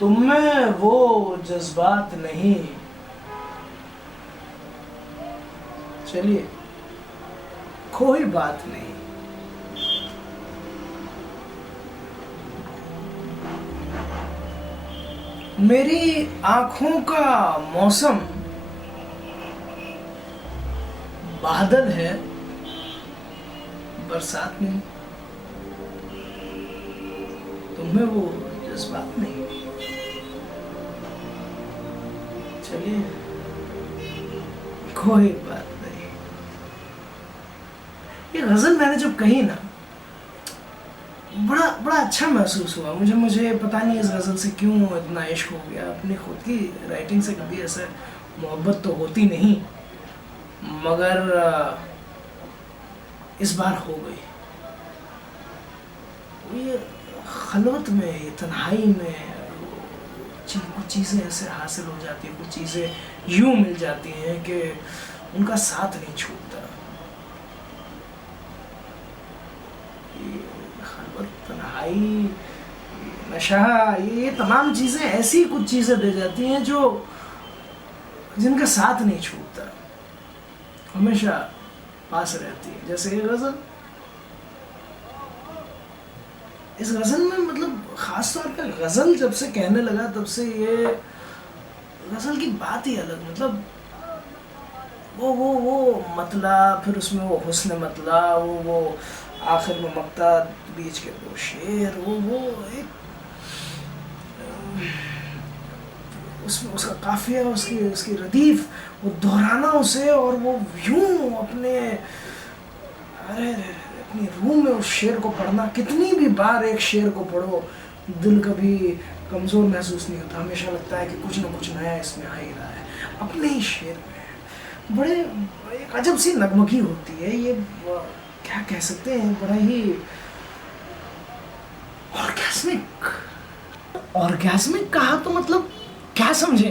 तुम में वो जज्बात नहीं। चलिए कोई बात नहीं। मेरी आंखों का मौसम बादल है, बरसात नहीं। तुम्हें वो जज्बात नहीं। चलिए कोई बात नहीं। ये गजल मैंने जब कही ना, बड़ा बड़ा अच्छा महसूस हुआ मुझे पता नहीं इस गजल से क्यों इतना इश्क हो गया। अपनी खुद की राइटिंग से कभी ऐसे मोहब्बत तो होती नहीं, मगर इस बार हो गई। ये खलवत में, ये तन्हाई में कुछ चीज़ें ऐसे हासिल हो जाती हैं, कुछ चीज़ें यूं मिल जाती हैं कि उनका साथ नहीं छूटता। खलवत, तन्हाई, नशा, ये तमाम चीज़ें ऐसी कुछ चीज़ें दे जाती हैं जो जिनका साथ नहीं छूटता, हमेशा पास रहती है। जैसे ये गज़ल, इस गज़ल में मतलब ख़ास तौर पे गज़ल जब से कहने लगा तब से ये गज़ल की बात ही अलग। मतलब वो मतला, फिर उसमें वो हुस्न मतला, वो आखिर में मक्ता, बीच के दो शेर, वो एक उसमें उसका काफिया, उसकी रदीफ, वो दोहराना उसे, और वो यूं अपने अपनी रूह में उस शेर को पढ़ना। कितनी भी बार एक शेर को पढ़ो, दिल कभी कमज़ोर महसूस नहीं होता। हमेशा लगता है कि कुछ ना कुछ नया इसमें आ ही रहा है। अपने ही शेर में बड़े एक अजब सी नगमगी होती है। ये क्या कह सकते हैं, बड़ा ही ऑर्गेस्मिक कहा तो मतलब क्या समझे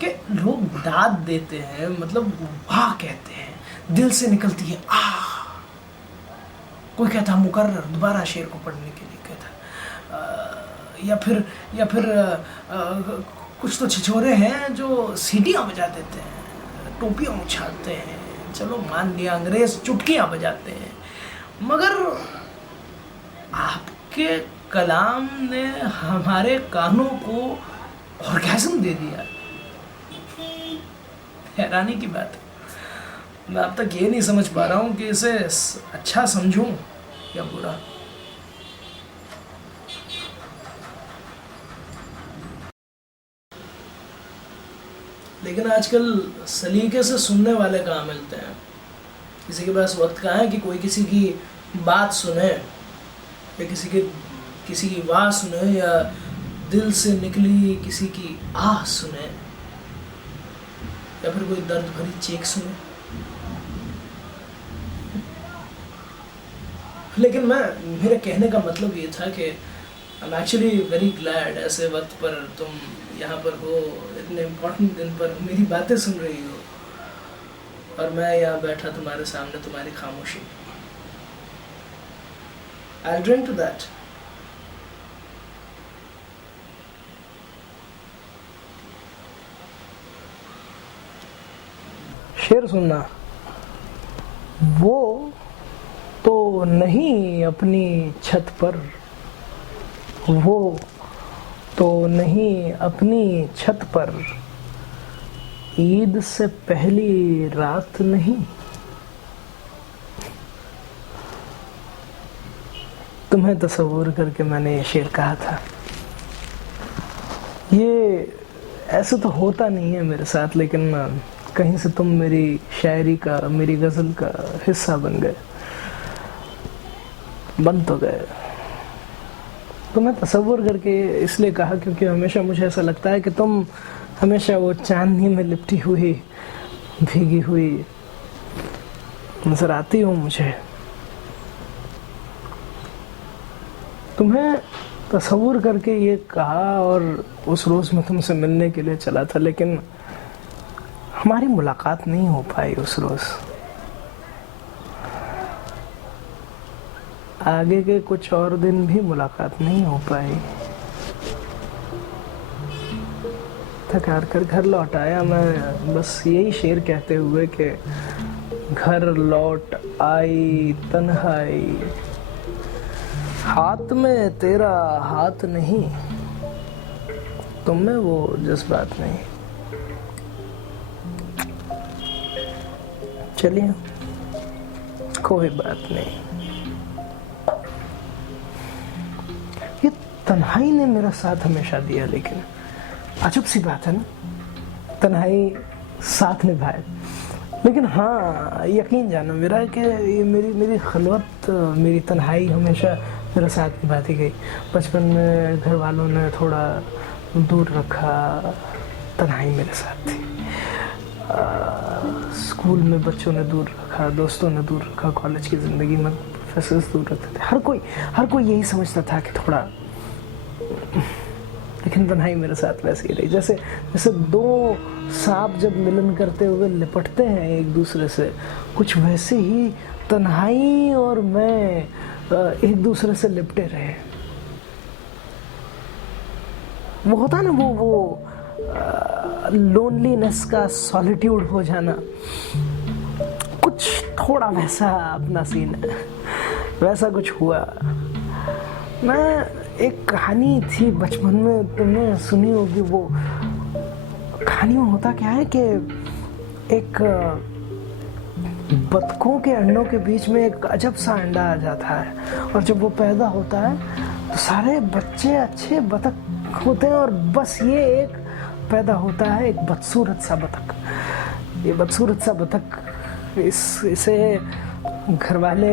कि लोग दाद देते हैं, मतलब वाह कहते हैं, दिल से निकलती है आह। कोई कहता मुकर्रर, दोबारा शेर को पढ़ने के लिए कहता। या फिर कुछ तो छिछोरे हैं जो सीटियाँ बजा देते हैं, टोपियाँ उछालते हैं, चलो मान लिया अंग्रेज चुटकियाँ बजाते हैं, मगर आपके कलाम ने हमारे कानों को ऑर्गेज़म दे दिया। हैरानी की बात है। मैं अब तक ये नहीं समझ पा रहा हूँ कि इसे अच्छा समझूं या बुरा। लेकिन आजकल सलीके से सुनने वाले कहाँ मिलते हैं। किसी के पास वक्त कहाँ है कि कोई किसी की बात सुने, या किसी की वाह सुने, या दिल से निकली किसी की आह सुने, या फिर कोई दर्द भरी चीख सुने। लेकिन मेरे कहने का मतलब ये था कि I am actually very glad ऐसे वक्त पर तुम यहाँ पर हो, इतने इम्पोर्टेंट दिन पर मेरी बातें सुन रही हो, और मैं यहाँ बैठा तुम्हारे सामने, तुम्हारी खामोशी। I'll drink to that. शेर सुनना, वो तो नहीं अपनी छत पर, वो तो नहीं अपनी छत पर, ईद से पहली रात नहीं। तुम्हें तसव्वुर करके मैंने ये शेर कहा था। ये ऐसे तो होता नहीं है मेरे साथ, लेकिन कहीं से तुम मेरी शायरी का, मेरी गज़ल का हिस्सा बन तो गए। तुम्हें तसव्वुर करके इसलिए कहा क्योंकि हमेशा मुझे ऐसा लगता है कि तुम हमेशा वो चांदनी में लिपटी हुई, भीगी हुई नजर आती हो मुझे। तुम्हें तसव्वुर करके ये कहा, और उस रोज़ मैं तुमसे मिलने के लिए चला था, लेकिन हमारी मुलाकात नहीं हो पाई उस रोज़। आगे के कुछ और दिन भी मुलाकात नहीं हो पाई। थक हार कर घर लौट आया मैं, बस यही शेर कहते हुए कि घर लौट आई तन्हाई, हाथ में तेरा हाथ नहीं, तुम में वो जज्बात नहीं। चलिए कोई बात नहीं। ये तन्हाई ने मेरा साथ हमेशा दिया, लेकिन अजब सी बात है ना, तन्हाई साथ निभाए। लेकिन हाँ, यकीन जानो मेरा कि ये मेरी खलवत, मेरी तन्हाई हमेशा मेरा साथ निभाती गई। बचपन में घर वालों ने थोड़ा दूर रखा, तन्हाई मेरे साथ थी। स्कूल में बच्चों ने दूर रखा, दोस्तों ने दूर रखा, कॉलेज की ज़िंदगी में प्रोफेसर्स दूर रखते थे। हर कोई यही समझता था कि थोड़ा, लेकिन तन्हाई मेरे साथ वैसे ही रही। जैसे दो सांप जब मिलन करते हुए लिपटते हैं एक दूसरे से, कुछ वैसे ही तन्हाई और मैं एक दूसरे से लिपटे रहे। वो होता ना वो लोनलीनेस का सॉलिट्यूड हो जाना, कुछ थोड़ा वैसा अपना सीन है, वैसा कुछ हुआ। मैं एक कहानी थी बचपन में, तुमने सुनी होगी वो कहानी। में होता क्या है कि एक बतखों के अंडों के बीच में एक अजब सा अंडा आ जाता है, और जब वो पैदा होता है तो सारे बच्चे अच्छे बतख होते हैं, और बस ये एक पैदा होता है, एक बदसूरत सा बतख। ये बदसूरत सा बतख, इसे घर वाले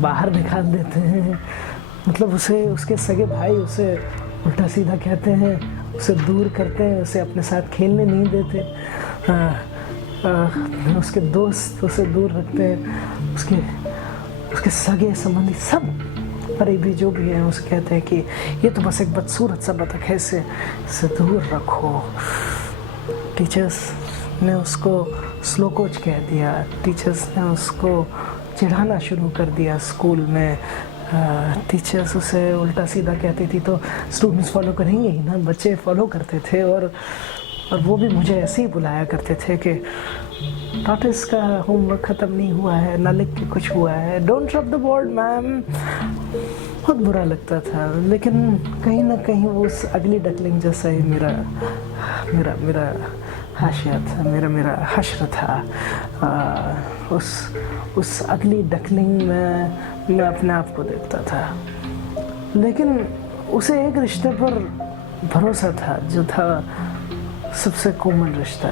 बाहर निकाल देते हैं, मतलब उसे, उसके सगे भाई उसे उल्टा सीधा कहते हैं, उसे दूर करते हैं, उसे अपने साथ खेलने नहीं देते। उसके दोस्त उसे दूर रखते हैं, उसके सगे संबंधी सब करीबी जो भी है उसे कहते हैं कि ये तो बस एक बदसूरत सा बतख है, इसे दूर रखो। टीचर्स ने उसको स्लो कोच कह दिया, टीचर्स ने उसको चिढ़ाना शुरू कर दिया स्कूल में। टीचर्स उसे उल्टा सीधा कहती थी तो स्टूडेंट्स फॉलो करेंगे ही ना, बच्चे फॉलो करते थे। और वो भी मुझे ऐसे ही बुलाया करते थे कि नोटिस का होमवर्क ख़त्म नहीं हुआ है, ना लिख के कुछ हुआ है, don't drop the board ma'am. बहुत बुरा लगता था, लेकिन कहीं ना कहीं वो उस अगली डकलिंग जैसा ही मेरा हाशिया था, मेरा हश्र था। उस अगली डकलिंग में मैं अपने आप को देखता था, लेकिन उसे एक रिश्ते पर भरोसा था जो था सबसे कोमल रिश्ता,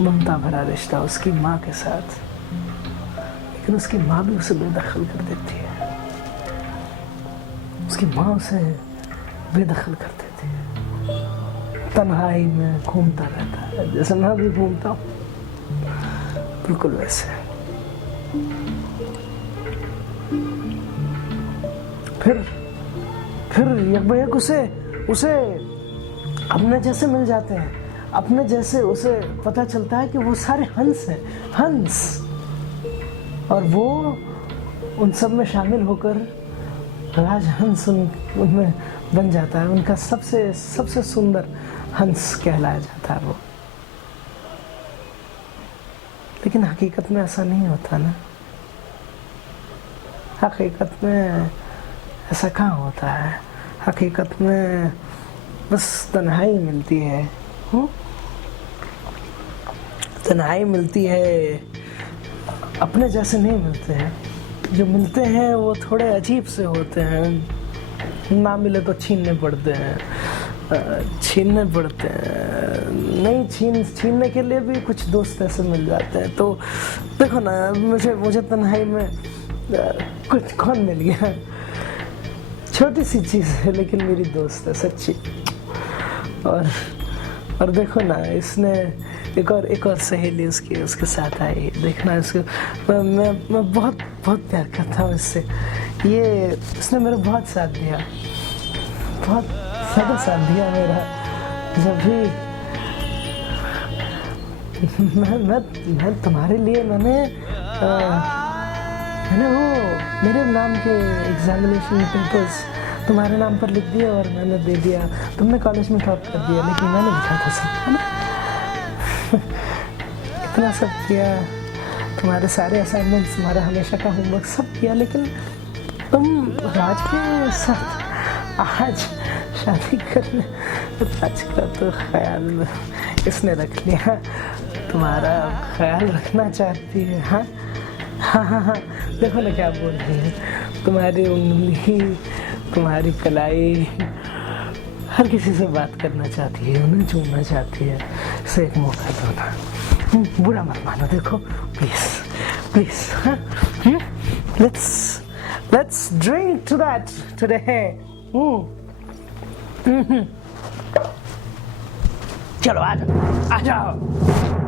ममता भरा रिश्ता उसकी माँ के साथ। लेकिन उसकी माँ भी उसे बेदखल कर देती है, उसकी माँ उसे बेदखल कर देती है। तन्हाई में घूमता रहता है, जैसे मैं भी घूमता हूँ, बिल्कुल वैसे। फिर यकबयक उसे अपने जैसे मिल जाते हैं, अपने जैसे। उसे पता चलता है कि वो सारे हंस हैं, हंस, और वो उन सब में शामिल होकर राजहंस उनमें बन जाता है, उनका सबसे सुंदर हंस कहलाया जाता है वो। लेकिन हकीकत में ऐसा नहीं होता ना, हकीकत में ऐसा कहाँ होता है। हकीकत में बस तन्हाई मिलती है, तन्हाई मिलती है, अपने जैसे नहीं मिलते हैं। जो मिलते हैं वो थोड़े अजीब से होते हैं, ना मिले तो छीनने पड़ते हैं, नहीं छीनने के लिए भी कुछ दोस्त ऐसे मिल जाते हैं। तो देखो ना, मुझे तन्हाई में कुछ कौन मिल गया, छोटी सी चीज़ है लेकिन मेरी दोस्त है सच्ची। और देखो ना, इसने एक और सहेली उसके साथ आई, देखना इसको। मैं बहुत प्यार करता हूँ इससे। इसने मेरा बहुत साथ दिया, बहुत ज़्यादा साथ दिया मेरा। जब भी मैं तुम्हारे लिए मैंने वो मेरे नाम के एग्जामिनेशन पेपर्स तुम्हारे नाम पर लिख दिया और मैंने दे दिया। तुमने कॉलेज में टॉप कर दिया, लेकिन मैंने लिखा था सब, है ना? इतना सब किया, तुम्हारे सारे असाइनमेंट्स, तुम्हारा हमेशा का होमवर्क सब किया, लेकिन तुम राज के साथ आज शादी करने, राज का तो ख्याल इसने रख लिया, तुम्हारा ख्याल रखना चाहती है। हाँ हाँ हाँ हाँ, देखो ना क्या बोल रही है। तुम्हारी उंगली, तुम्हारी कलाई, हर किसी से बात करना चाहती है, उन्हें चूमना चाहती है। इसे एक मौका दो ना, बुरा मत मानो, देखो प्लीज प्लीज। हाँ, let's drink to that today. चलो आ जाओ, आ जाओ।